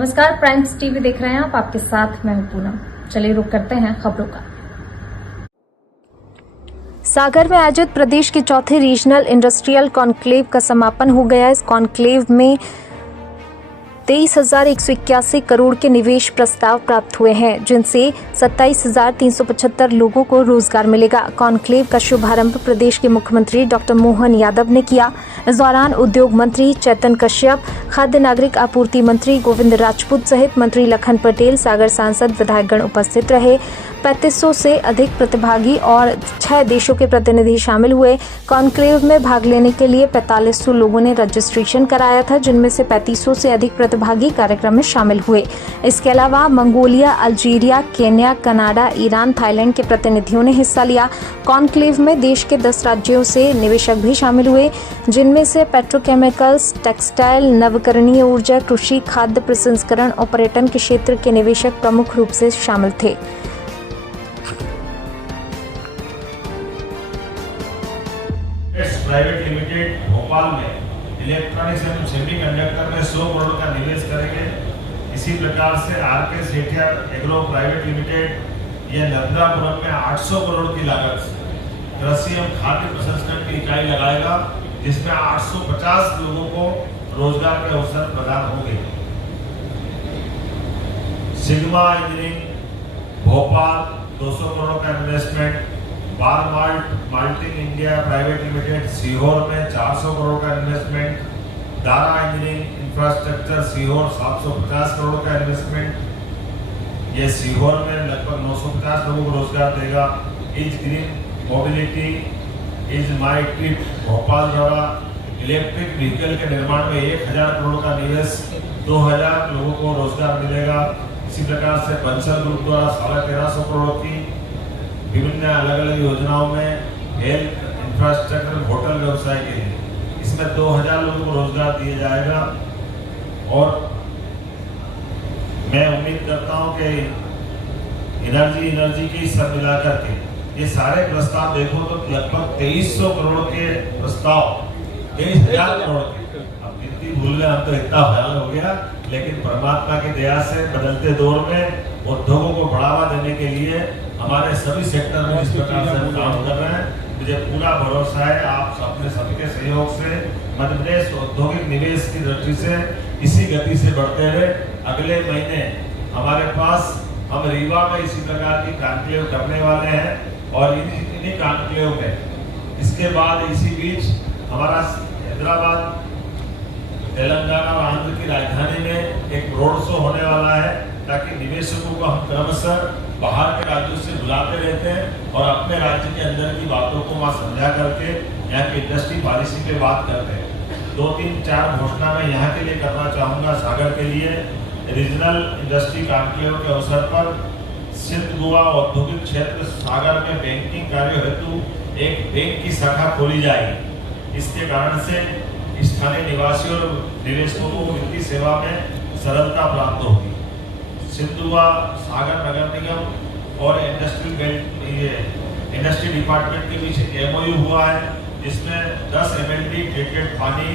नमस्कार, primes TV देख रहे हैं आप। आपके साथ मैं हूं पूनम। चलिए रुक करते हैं खबरों का। सागर में आयोजित प्रदेश के चौथे रीजनल इंडस्ट्रियल कॉन्क्लेव का समापन हो गया। इस कॉन्क्लेव में 23,181 करोड़ के निवेश प्रस्ताव प्राप्त हुए हैं, जिनसे 27,375 लोगों को रोजगार मिलेगा। कॉन्क्लेव का शुभारंभ प्रदेश के मुख्यमंत्री डॉक्टर मोहन यादव ने किया। इस दौरान उद्योग मंत्री चेतन कश्यप, खाद्य नागरिक आपूर्ति मंत्री गोविंद राजपूत सहित मंत्री लखन पटेल, सागर सांसद, विधायकगण उपस्थित रहे। 3500 से अधिक प्रतिभागी और 6 देशों के प्रतिनिधि शामिल हुए। कॉन्क्लेव में भाग लेने के लिए 4500 लोगों ने रजिस्ट्रेशन कराया था, जिनमें से 3500 से अधिक प्रतिभागी कार्यक्रम में शामिल हुए। इसके अलावा Mongolia, Algeria, Kenya, Canada, Iran, Thailand के प्रतिनिधियों ने हिस्सा लिया। कॉन्क्लेव में देश के 10 राज्यों से निवेशक भी शामिल हुए, जिनमें से पेट्रोकेमिकल्स, टेक्सटाइल, नवीकरणीय ऊर्जा, कृषि, खाद्य प्रसंस्करण और पर्यटन के क्षेत्र के निवेशक प्रमुख रूप से शामिल थे। प्राइवेट लिमिटेड भोपाल में इलेक्ट्रॉनिक्स एवं सेमीकंडक्टर में 100 करोड़ का निवेश करेंगे। इसी प्रकार से R K. Sethia agro private limited यह नर्मदापुरम में 800 करोड़ की लागत से कृषि एवं खाद्य प्रसंस्करण की इकाई लगाएगा, जिसमें 850 लोगों को रोजगार के अवसर प्रदान होंगे। सिग्मा इंजीनियरिंग भोपाल 200 करोड़ का investment. Barmalt malting India private limited Sehore में 400 करोड़ का investment. Dara engineering infrastructure Sehore 750 crore का इन्वेस्टमेंट। ये सीहोर में लगभग 950 लोगों को रोजगार देगा। Is green mobility, is my trip Bhopal द्वारा इलेक्ट्रिक व्हीकल के निर्माण में 1000 करोड़ का निवेश, 2000 लोगों को रोजगार मिलेगा। इसी प्रकार से बंसल ग्रुप द्वारा 1350 करोड़ की विभिन्न अलग अलग योजनाओं में हेल्थ इंफ्रास्ट्रक्चर होटल व्यवसाय के लिए इसमें 2000 लोगों को रोजगार दिया जाएगा। और मैं उम्मीद करता हूं कि एनर्जी की सब मिलाकर के ये सारे प्रस्ताव देखो तो लगभग 2300 करोड़ के प्रस्ताव, 23,000 करोड़ के। अब गिनती भूल गए हम तो, इतना भयान हो गया। लेकिन परमात्मा की दया से बदलते दौर में उद्योगों को बढ़ावा देने के लिए हमारे सभी सेक्टर में इस प्रकार से हम काम कर रहे हैं। मुझे पूरा भरोसा है आप अपने सबके सहयोग से मध्य प्रदेश औद्योगिक निवेश की दृष्टि से इसी गति से बढ़ते हुए अगले महीने हमारे पास हम रीवा में इसी प्रकार की कॉन्क्लेव करने वाले हैं। और इन्हीं कॉन्क्लेव में इसके बाद इसी बीच हमारा हैदराबाद, तेलंगाना और आंध्र की राजधानी में एक रोड शो होने वाला है, ताकि निवेशकों को हम क्रमशः बाहर के राज्यों से बुलाते रहते हैं और अपने राज्य के अंदर की बातों को वहाँ समझा करके यहाँ की इंडस्ट्री पॉलिसी पे बात करते हैं। 2-3-4 घोषणा मैं यहाँ के लिए करना चाहूँगा। सागर के लिए रीजनल इंडस्ट्री कॉन्क्लेव के अवसर पर सिंध गोवा औद्योगिक क्षेत्र सागर में बैंकिंग कार्य हेतु एक बैंक की शाखा खोली जाएगी। इसके कारण से स्थानीय निवासियों और निवेशकों को वित्तीय सेवा में सरलता प्राप्त होगी। सिंधुआ सागर नगर निगम और इंडस्ट्री डिपार्टमेंट के बीच एक MOU हुआ है, जिसमें 10 MLD ट्रीटेड पानी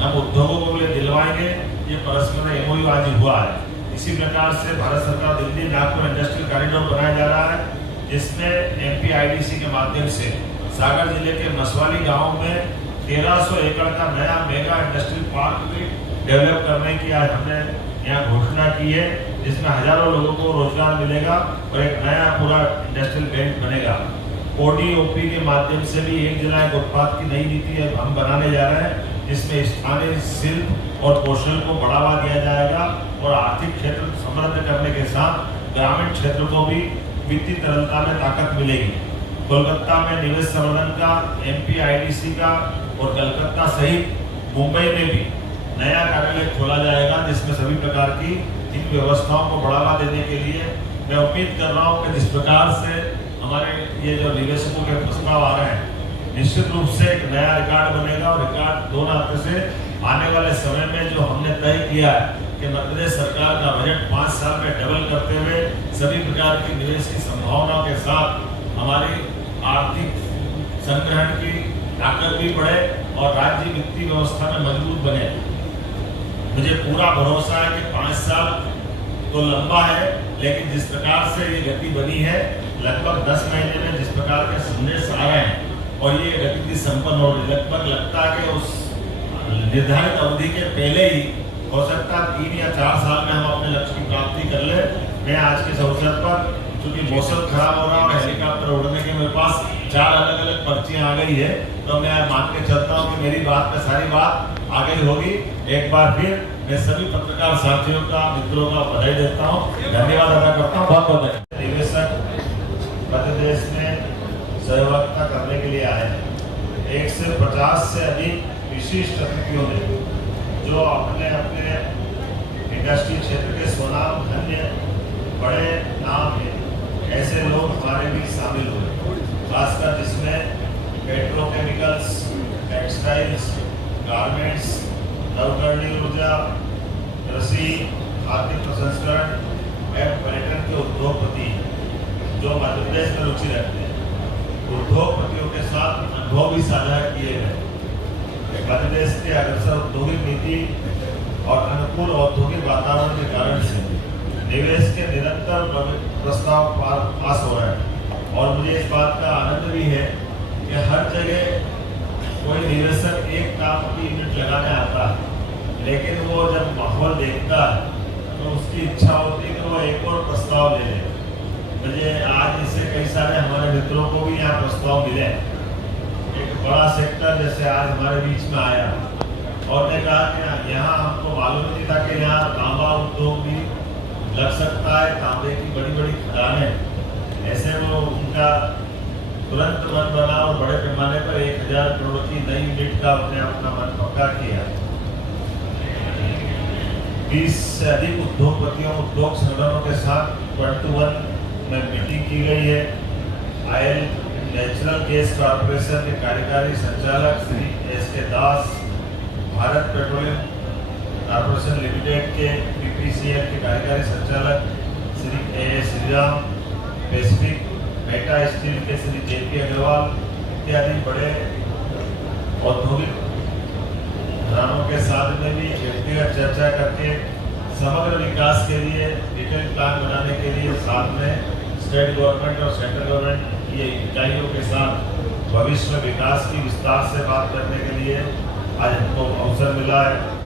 हम उद्योगों को लिए दिलवाएंगे। ये परस्पर MOU आज हुआ है। इसी प्रकार से भारत सरकार दिल्ली नागपुर इंडस्ट्रियल कॉरिडोर बनाया जा रहा है, जिसमें MPIDC के माध्यम से सागर जिले के मसवाली गाँव में 1300 एकड़ का नया मेगा इंडस्ट्रियल पार्क भी डेवलप करने की आज हमने यहाँ घोषणा की है, जिसमें हजारों लोगों को रोजगार मिलेगा और एक नया पूरा इंडस्ट्रियल बेल्ट बनेगा। ODOP के माध्यम से भी एक जिला एक उत्पाद की नई नीति हम बनाने जा रहे हैं, जिसमें स्थानीय शिल्प और कौशल को बढ़ावा दिया जाएगा और आर्थिक क्षेत्र समृद्ध करने के साथ ग्रामीण क्षेत्र को भी वित्तीय तरलता में ताकत मिलेगी। कोलकाता में निवेश संवर्धन का, MPIDC का और कलकत्ता सहित मुंबई में भी नया कार्यालय खोला जाएगा, जिसमें सभी प्रकार की इन व्यवस्थाओं को बढ़ावा देने के लिए मैं उम्मीद कर रहा हूँ कि जिस प्रकार से हमारे ये जो निवेशकों के प्रस्ताव आ रहे हैं, निश्चित रूप से एक नया रिकॉर्ड बनेगा। और रिकॉर्ड 2 नाते से आने वाले समय में जो हमने तय किया है कि मध्य प्रदेश सरकार का बजट 5 साल में डबल करते हुए सभी प्रकार की निवेश की संभावनाओं के साथ हमारी आर्थिक संग्रहण की ताकत भी बढ़े और राज्य वित्तीय व्यवस्था में मजबूत बने। मुझे पूरा भरोसा है कि 5 साल तो लंबा है, लेकिन जिस प्रकार से ये गति बनी है, लगभग 10 महीने में जिस प्रकार के संदेश आ रहे हैं और ये गति संपन्न हो रही, लगभग लगता है कि उस निर्धारित अवधि के पहले ही हो सकता है 3 या 4 साल में हम अपने लक्ष्य की प्राप्ति कर ले। मैं आज के इस अवसर पर, चूंकि मौसम खराब हो रहा है और हेलीकॉप्टर उड़ने के मेरे पास 4 अलग अलग पर्चियां आ गई है, तो मैं मान के चलता हूँ कि मेरी बात में सारी बात आ गई होगी। एक बार फिर मैं सभी पत्रकार साथियों का, मित्रों का बधाई देता हूँ, धन्यवाद अदा करता हूँ। बहुत बहुत निवेशक मध्य प्रदेश में सहभागिता करने के लिए आए। 150 से अधिक विशिष्ट अतिथियों ने, जो अपने अपने इंडस्ट्री क्षेत्र के स्वनाम धन्य बड़े नाम हैं, ऐसे लोग हमारे बीच शामिल हुए, खासकर जिसमें पेट्रोकेमिकल्स, टेक्सटाइल्स, गारमेंट्स, नवकरणीय ऊर्जा, कृषि, खाद्य प्रसंस्करण एवं पर्यटन के उद्योगपति जो मध्य प्रदेश में रुचि रखते हैं। उद्योगपतियों के साथ अनुभव भी साझा किए गए। मध्य प्रदेश के अग्रसर औद्योगिक नीति और अनुकूल औद्योगिक वातावरण के कारण से निवेश के निरंतर प्रस्ताव पास हो रहे हैं और मुझे इस बात का आनंद भी है कि हर जगह कोई निवेशक एक काम की यूनिट लगाने आता है, लेकिन वो जब माहौल देखता है तो उसकी इच्छा होती है कि वो एक और प्रस्ताव ले ले। मुझे आज इससे कई सारे हमारे मित्रों को भी यहाँ प्रस्ताव मिले। एक बड़ा सेक्टर जैसे आज हमारे बीच में आया और ने कहा कि यहाँ हमको मालूम नहीं था कि यहाँ तांबा उद्योग भी लग सकता है, तांबे की बड़ी बड़ी खदानें। ऐसे वो उनका तुरंत मन बना और बड़े पैमाने पर 1000 करोड़ की नई यूनिट का अपना मन पक्का किया। 20 से अधिक उद्योगपतियों, उद्योग संगठनों के साथ 1-to-1 में मीटिंग की गई है। ऑयल नेचुरल गैस कॉर्पोरेशन के कार्यकारी संचालक श्री एस.के. दास, भारत पेट्रोलियम कॉर्पोरेशन लिमिटेड के PPCL के कार्यकारी संचालक Shri A. Shriram, Pacific Meta steel के श्री JP अग्रवाल इत्यादि बड़े औद्योगिक घरानों के साथ में भी व्यक्तिगत चर्चा करके समग्र विकास के लिए डिटेल प्लान बनाने के लिए साथ में स्टेट गवर्नमेंट और सेंट्रल गवर्नमेंट की इकाइयों के साथ भविष्य में विकास की विस्तार से बात करने के लिए आज हमको अवसर मिला है।